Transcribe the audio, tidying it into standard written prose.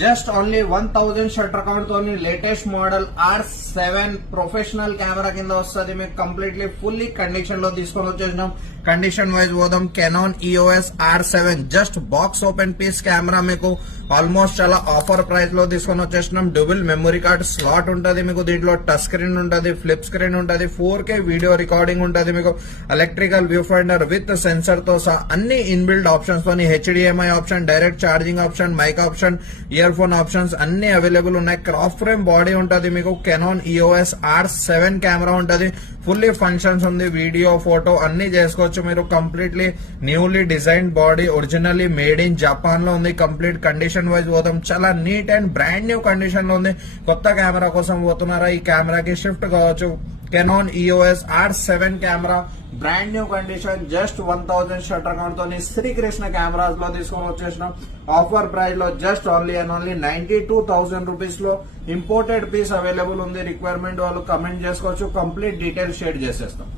Just only 1000 shutter count తోని latest model R7 professional camera కింద వస్తుంది. మీకు కంప్లీట్లీ ఫుల్లీ కండిషన్ లో తీసుకొని వచ్చేసినాం. కండిషన్ వైజ్ పోదాం. Canon EOS R7 just box open piece camera మీకు ఆల్మోస్ట్ చాలా ఆఫర్ ప్రైస్ లో తీసుకొని వచ్చేసినాం. డ్యూబుల్ మెమరీ కార్డ్ స్లాట్ ఉంటది మీకు. దీంట్లో టచ్ స్క్రీన్ ఉంటది, ఫ్లిప్ స్క్రీన్ ఉంటది, 4K వీడియో రికార్డింగ్ ఉంటది మీకు. Electrical view finder with sensor తో సహా అన్ని ఇన్బిల్డ్ ఆప్షన్స్ తోని HDMI option, direct charging option, mic option, earphone options అన్ని అవైలబుల్ ఉన్నాయి. క్రాస్ ఫ్రేమ్ బాడీ ఉంటది మీకు. కెనాన్ EOS R7 కెమెరా ఉంటది. ఫుల్లీ ఫంక్షన్స్ ఉంది. వీడియో, ఫోటో అన్ని చేసుకోవచ్చు మీరు. Completely newly design body, originally made in Japan లో ఉంది. కంప్లీట్ కండిషన్ వైజ్ పోతాం. చాలా neat and brand new condition లో ఉంది. కొత్త కెమెరా కోసం పోతున్నారా, ఈ కెమెరాకి షిఫ్ట్ కావచ్చు. Canon EOS R7 camera brand new condition just 1000 shutter count తోని శ్రీకృష్ణ కెమెరాస్ లో తీసుకొని వచ్చేసినాం. ఆఫర్ ప్రైస్ లో just only and only 92,000 rupees లో ఇంపోర్టెడ్ పీస్ అవైలబుల్ ఉంది. రిక్వైర్మెంట్ వాళ్ళు కమెంట్ చేసుకోవచ్చు. కంప్లీట్ డీటెయిల్స్ షేర్ చేసేస్తాం.